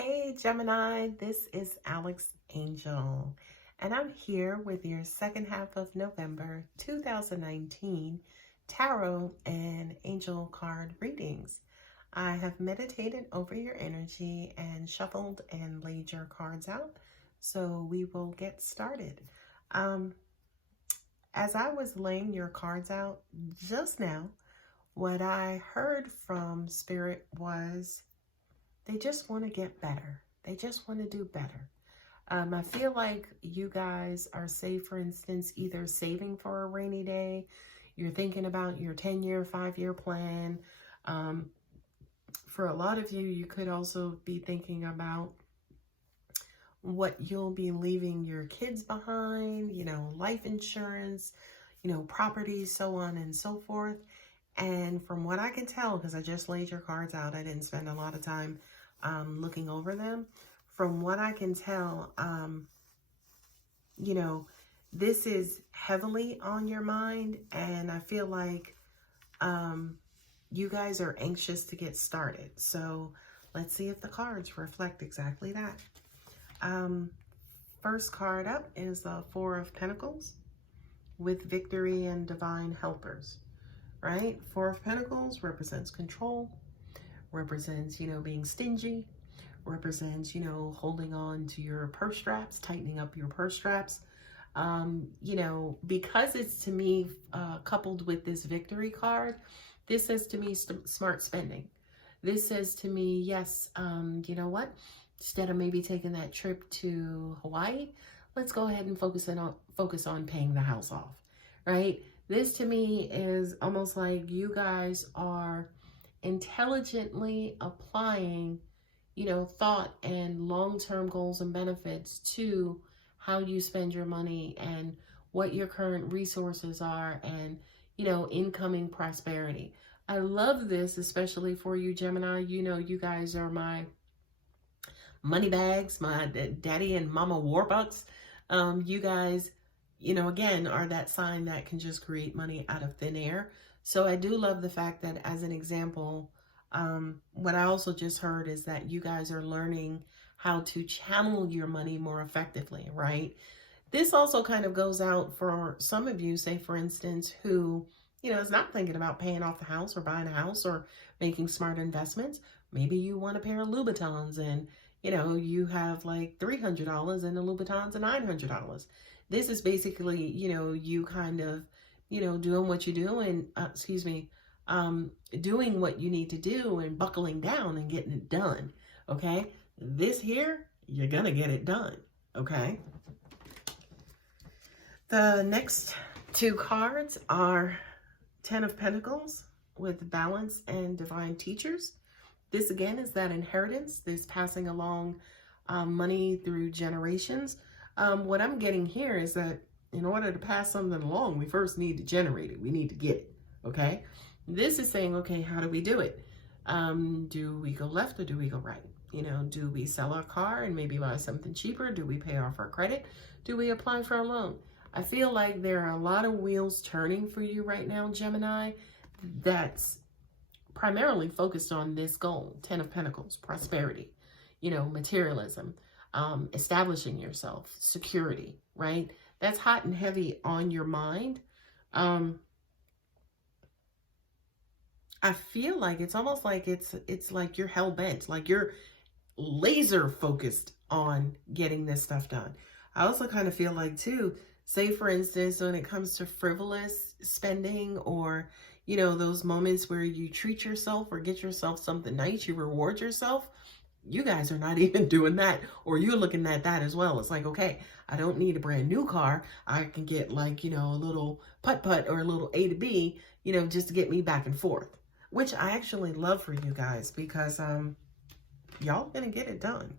Hey Gemini, this is Alex Angel, and I'm here with your second half of November 2019 tarot and angel card readings. I have meditated over your energy and shuffled and laid your cards out, so we will get started. Um, as I was laying your cards out just now, what I heard from Spirit was they just want to get better. They just want to do better. I feel like you guys are, say, for instance, either saving for a rainy day, you're thinking about your 10-year, 5-year plan. For a lot of you, you could also be thinking about what you'll be leaving your kids behind, life insurance, property, so on and so forth. And from what I can tell, because I just laid your cards out, I didn't spend a lot of time looking over them. From what I can tell, this is heavily on your mind, and I feel like you guys are anxious to get started. So let's see if the cards reflect exactly that. First card up is the Four of Pentacles with Victory and Divine Helpers, right? Four of Pentacles represents control, represents, being stingy, represents, holding on to your purse straps, tightening up your purse straps. Because it's, to me, coupled with this Victory card, this says to me smart spending. This says to me, yes, you know what? Instead of maybe taking that trip to Hawaii, let's go ahead and focus on paying the house off, right? This to me is almost like you guys are intelligently applying, thought and long-term goals and benefits to how you spend your money and what your current resources are and, incoming prosperity. I love this, especially for you, Gemini. You guys are my money bags, my daddy and mama warbucks. You guys, again, are that sign that can just create money out of thin air. So I do love the fact that, as an example, what I also just heard is that you guys are learning how to channel your money more effectively, right? This also kind of goes out for some of you, say, for instance, who, is not thinking about paying off the house or buying a house or making smart investments. Maybe you want a pair of Louboutins and, you have like $300 and the Louboutins are $900. This is basically, you kind of, doing what you do and, doing what you need to do and buckling down and getting it done, okay? This here, you're gonna get it done, okay? The next two cards are Ten of Pentacles with Balance and Divine Teachers. This again is that inheritance, this passing along money through generations. What I'm getting here is that in order to pass something along, we first need to generate it. We need to get it, okay? This is saying, okay, how do we do it? Do we go left or do we go right? Do we sell our car and maybe buy something cheaper? Do we pay off our credit? Do we apply for a loan? I feel like there are a lot of wheels turning for you right now, Gemini, that's primarily focused on this goal, Ten of Pentacles, prosperity, materialism, establishing yourself, security, right? That's hot and heavy on your mind. I feel like it's almost like it's like you're hell-bent, like you're laser focused on getting this stuff done. I also kind of feel like, too, say, for instance, when it comes to frivolous spending or, those moments where you treat yourself or get yourself something nice, you reward yourself, you guys are not even doing that, or you're looking at that as well. It's like, okay, I don't need a brand new car. I can get like, a little putt-putt or a little A to B, just to get me back and forth, which I actually love for you guys because y'all gonna get it done,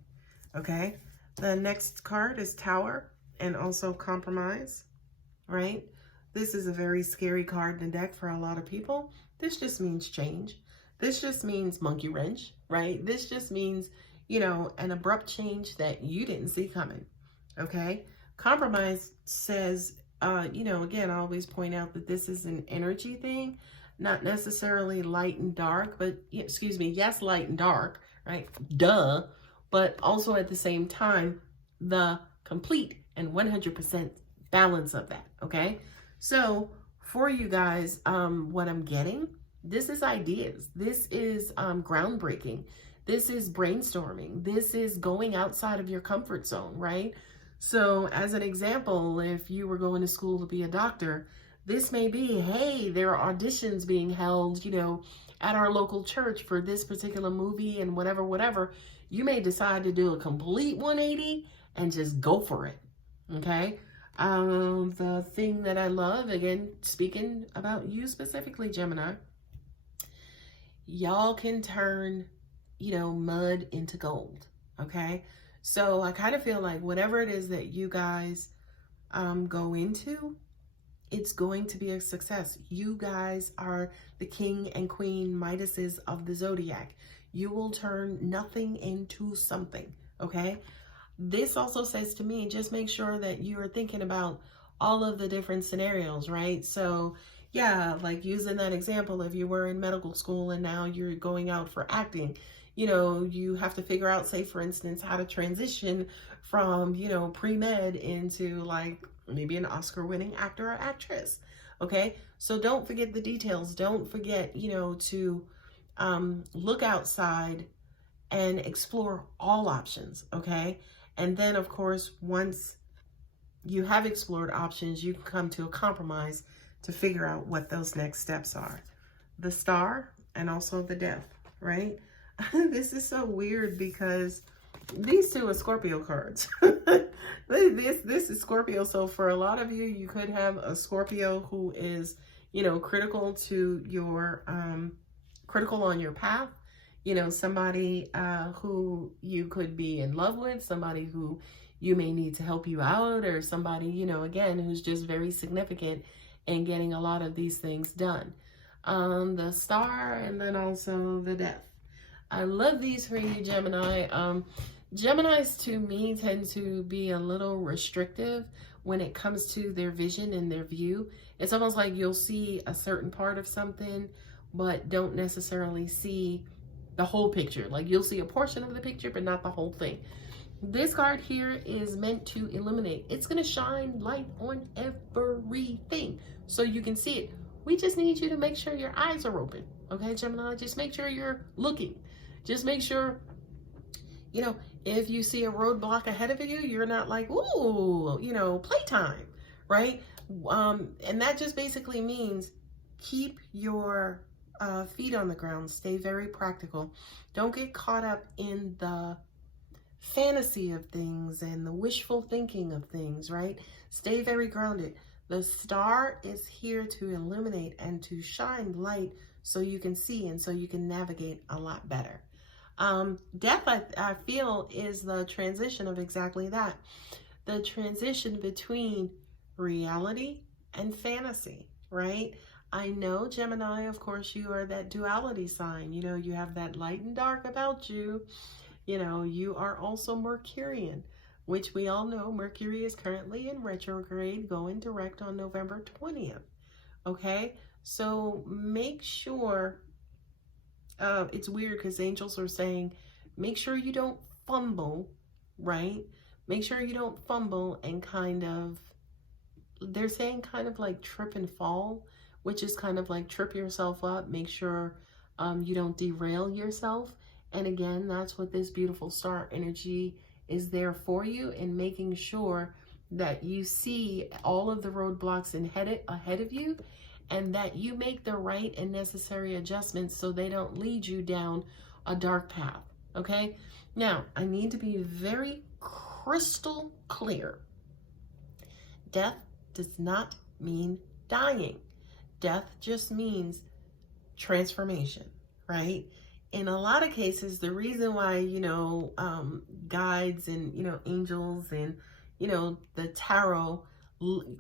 okay? The next card is Tower and also Compromise, right? This is a very scary card in the deck for a lot of people. This just means change. This just means monkey wrench, right? This just means, an abrupt change that you didn't see coming, okay? Compromise says, again, I always point out that this is an energy thing, not necessarily light and dark, but, yes, light and dark, right? Duh. but also at the same time, the complete and 100% balance of that, okay? So for you guys, what I'm getting, this is ideas. This is groundbreaking. This is brainstorming. This is going outside of your comfort zone, right? So as an example, if you were going to school to be a doctor, this may be, hey, there are auditions being held, at our local church for this particular movie and whatever. You may decide to do a complete 180 and just go for it, okay? The thing that I love, again, speaking about you specifically, Gemini, y'all can turn, mud into gold, okay? So I kind of feel like whatever it is that you guys go into, it's going to be a success. You guys are the king and queen Midases of the zodiac. You will turn nothing into something, okay? This also says to me, just make sure that you are thinking about all of the different scenarios, right? So yeah, like using that example, if you were in medical school and now you're going out for acting, you have to figure out, say, for instance, how to transition from, pre-med into like maybe an Oscar-winning actor or actress, okay? So don't forget the details. Don't forget, to look outside and explore all options, okay? And then, of course, once you have explored options, you can come to a compromise to figure out what those next steps are. The Star and also the Death, right? This is so weird because these two are Scorpio cards. This is Scorpio. So for a lot of you, you could have a Scorpio who is, critical to your, critical on your path. Somebody who you could be in love with, somebody who you may need to help you out, or somebody, again, who's just very significant in getting a lot of these things done. The Star and then also the Death. I love these for you, Gemini. Geminis to me tend to be a little restrictive when it comes to their vision and their view. It's almost like you'll see a certain part of something, but don't necessarily see the whole picture. Like you'll see a portion of the picture, but not the whole thing. This card here is meant to illuminate. It's going to shine light on everything so you can see it. We just need you to make sure your eyes are open. Okay, Gemini, just make sure you're looking. Just make sure, if you see a roadblock ahead of you, you're not like, ooh, playtime, right? And that just basically means keep your feet on the ground. Stay very practical. Don't get caught up in the fantasy of things and the wishful thinking of things, right? Stay very grounded. The Star is here to illuminate and to shine light so you can see and so you can navigate a lot better. Death, I feel, is the transition of exactly that. The transition between reality and fantasy, right? I know, Gemini, of course, you are that duality sign. You have that light and dark about you. You are also Mercurian, which we all know Mercury is currently in retrograde, going direct on November 20th. Okay, so make sure, it's weird because angels are saying, make sure you don't fumble, right? Make sure you don't fumble and they're saying kind of like trip and fall, which is kind of like trip yourself up. Make sure you don't derail yourself. And again, that's what this beautiful star energy is there for you, in making sure that you see all of the roadblocks ahead of you, and that you make the right and necessary adjustments so they don't lead you down a dark path, okay? Now, I need to be very crystal clear. Death does not mean dying. Death just means transformation, right? In a lot of cases, the reason why, guides and, angels and, the tarot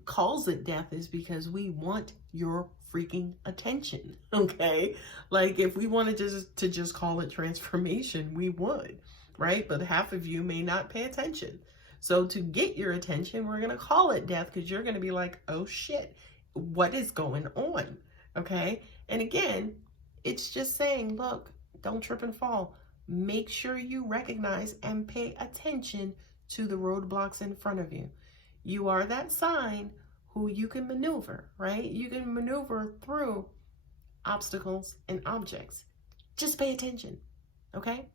calls it death is because we want your freaking attention, okay? Like if we wanted to just call it transformation, we would, right? But half of you may not pay attention. So to get your attention, we're going to call it death because you're going to be like, oh shit, what is going on, okay? And again, it's just saying, look, don't trip and fall. make sure you recognize and pay attention to the roadblocks in front of you. You are that sign who you can maneuver, right? You can maneuver through obstacles and objects. Just pay attention, okay?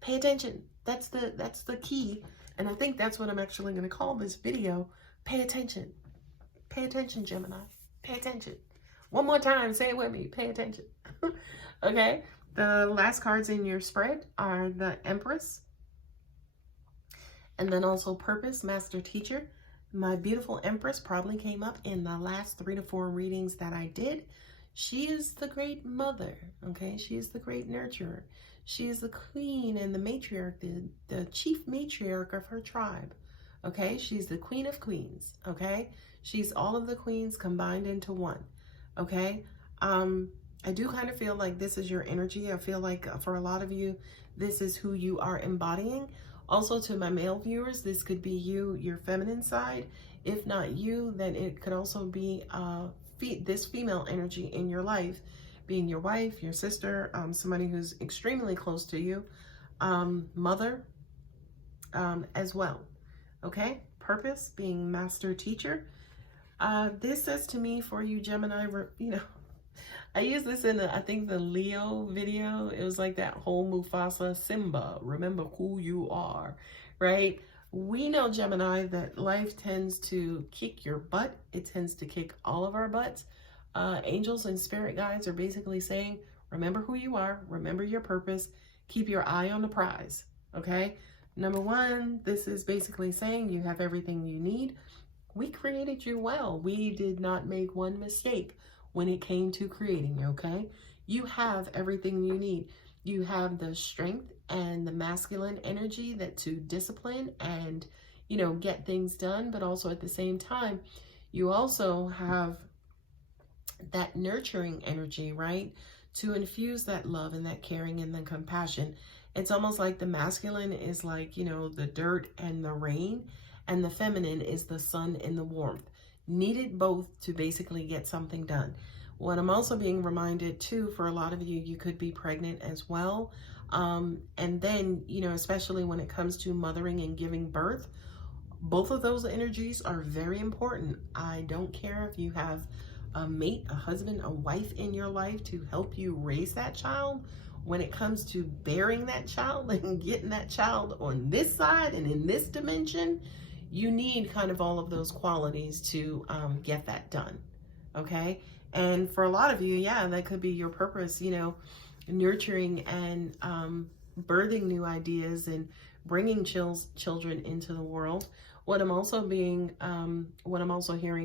Pay attention. That's the key. And I think that's what I'm actually going to call this video. Pay attention. Pay attention, Gemini. Pay attention. One more time, say it with me. Pay attention. Okay? The last cards in your spread are the Empress. And then also Purpose, Master Teacher. My beautiful Empress probably came up in the last 3 to 4 readings that I did. She is the great mother, okay? She is the great nurturer. She is the queen and the matriarch, the chief matriarch of her tribe, okay? She's the queen of queens, okay? She's all of the queens combined into one, okay? I do kind of feel like this is your energy. I feel like for a lot of you, this is who you are embodying. Also, to my male viewers, this could be you, your feminine side. If not you, then it could also be this female energy in your life, being your wife, your sister, somebody who's extremely close to you, mother as well. Okay? Purpose, being master teacher. This says to me for you, Gemini, you know, I used this in, I think, the Leo video. It was like that whole Mufasa, Simba, remember who you are, right? We know, Gemini, that life tends to kick your butt. It tends to kick all of our butts. Angels and spirit guides are basically saying, remember who you are, remember your purpose, keep your eye on the prize, okay? Number one, this is basically saying you have everything you need. We created you well. We did not make one mistake when it came to creating you, okay? You have everything you need. You have the strength and the masculine energy that to discipline and, you know, get things done, but also at the same time, you also have that nurturing energy, right? To infuse that love and that caring and the compassion. It's almost like the masculine is like, you know, the dirt and the rain, and the feminine is the sun and the warmth. Needed both to basically get something done. What I'm also being reminded too, for a lot of you, you could be pregnant as well. And then, you know, especially when it comes to mothering and giving birth, both of those energies are very important. I don't care if you have a mate, a husband, a wife in your life to help you raise that child. When it comes to bearing that child and getting that child on this side and in this dimension, you need kind of all of those qualities to get that done, okay? And for a lot of you, yeah, that could be your purpose, you know, nurturing and birthing new ideas and bringing children into the world. What I'm also hearing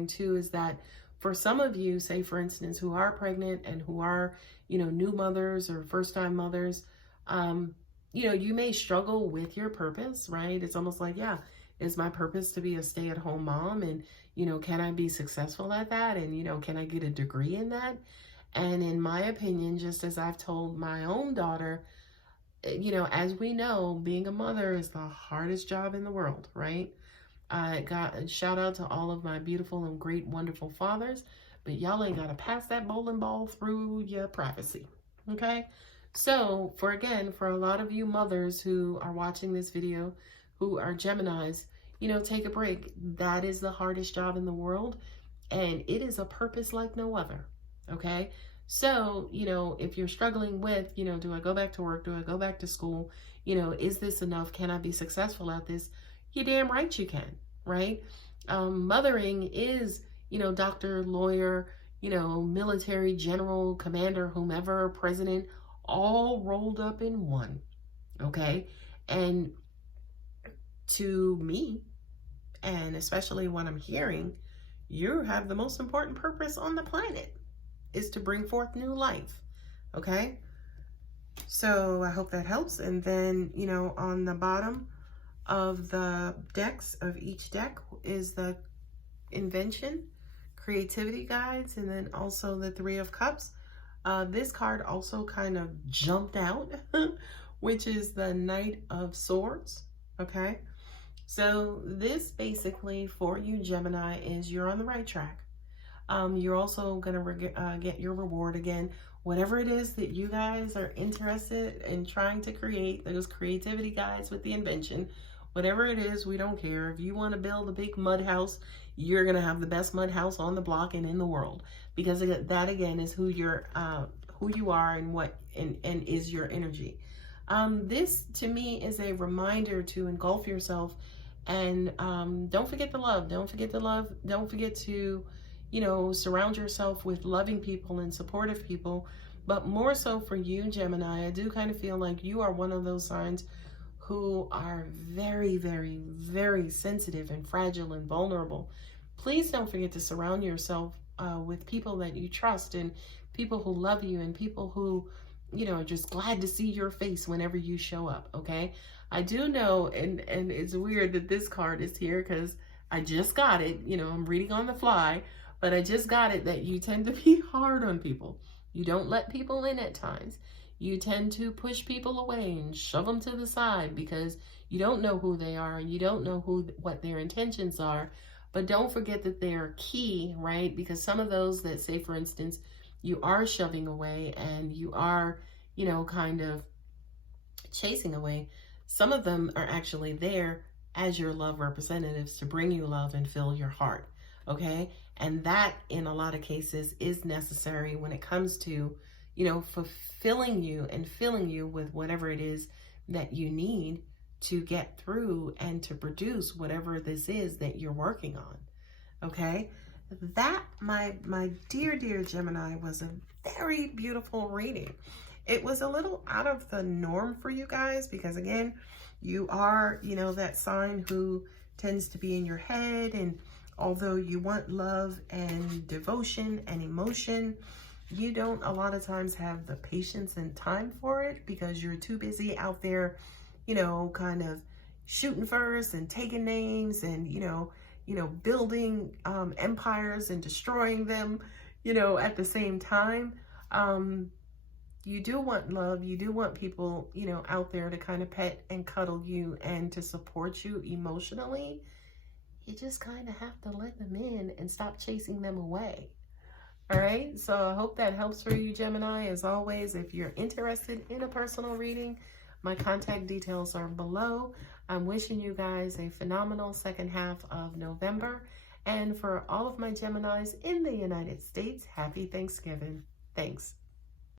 too is that for some of you, say for instance, who are pregnant and who are, you know, new mothers or first-time mothers, you know, you may struggle with your purpose, right? It's almost like, yeah, is my purpose to be a stay-at-home mom? And, you know, can I be successful at that? And, you know, can I get a degree in that? And in my opinion, just as I've told my own daughter, you know, as we know, being a mother is the hardest job in the world, right? Shout out to all of my beautiful and great, wonderful fathers, but y'all ain't got to pass that bowling ball through your privacy, okay? So, for a lot of you mothers who are watching this video, who are Geminis, you know, take a break. That is the hardest job in the world, and it is a purpose like no other, okay? So, you know, if you're struggling with, you know, do I go back to work? Do I go back to school? You know, is this enough? Can I be successful at this? You're damn right you can, right? Mothering is, you know, doctor, lawyer, you know, military, general, commander, whomever, president, all rolled up in one, okay? And to me, and especially what I'm hearing, you have the most important purpose on the planet, is to bring forth new life, okay? So I hope that helps. And then, you know, on the bottom of the decks of each deck is the invention, creativity guides, and then also the 3 of Cups. This card also kind of jumped out, which is the Knight of Swords, okay? So this basically for you, Gemini, is you're on the right track. You're also going to get your reward again. whatever it is that you guys are interested in trying to create, those creativity guides with the invention, whatever it is, we don't care. If you want to build a big mud house, you're going to have the best mud house on the block and in the world, because that again is who you are and what and is your energy. This to me is a reminder to engulf yourself, and don't forget to love. Don't forget to love. Don't forget to, surround yourself with loving people and supportive people. But more so for you, Gemini, I do kind of feel like you are one of those signs who are very, very, very sensitive and fragile and vulnerable. Please don't forget to surround yourself with people that you trust, and people who love you, and people who, are just glad to see your face whenever you show up, okay? I do know, and it's weird that this card is here because I just got it, I'm reading on the fly, but I just got it that you tend to be hard on people. You don't let people in at times. You tend to push people away and shove them to the side because you don't know who they are. You don't know what their intentions are. But don't forget that they are key, right? Because some of those that, say, for instance, you are shoving away and you are, kind of chasing away, some of them are actually there as your love representatives to bring you love and fill your heart, okay? And that, in a lot of cases, is necessary when it comes to, fulfilling you and filling you with whatever it is that you need to get through and to produce whatever this is that you're working on, okay? That, my dear Gemini, was a very beautiful reading. It was a little out of the norm for you guys because, again, you are, that sign who tends to be in your head, and although you want love and devotion and emotion, you don't a lot of times have the patience and time for it because you're too busy out there, kind of shooting first and taking names and, building empires and destroying them, at the same time. You do want love. You do want people, out there to kind of pet and cuddle you and to support you emotionally. You just kind of have to let them in and stop chasing them away. All right, so I hope that helps for you, Gemini. As always, if you're interested in a personal reading, my contact details are below. I'm wishing you guys a phenomenal second half of November. And for all of my Geminis in the United States, happy Thanksgiving. Thanks.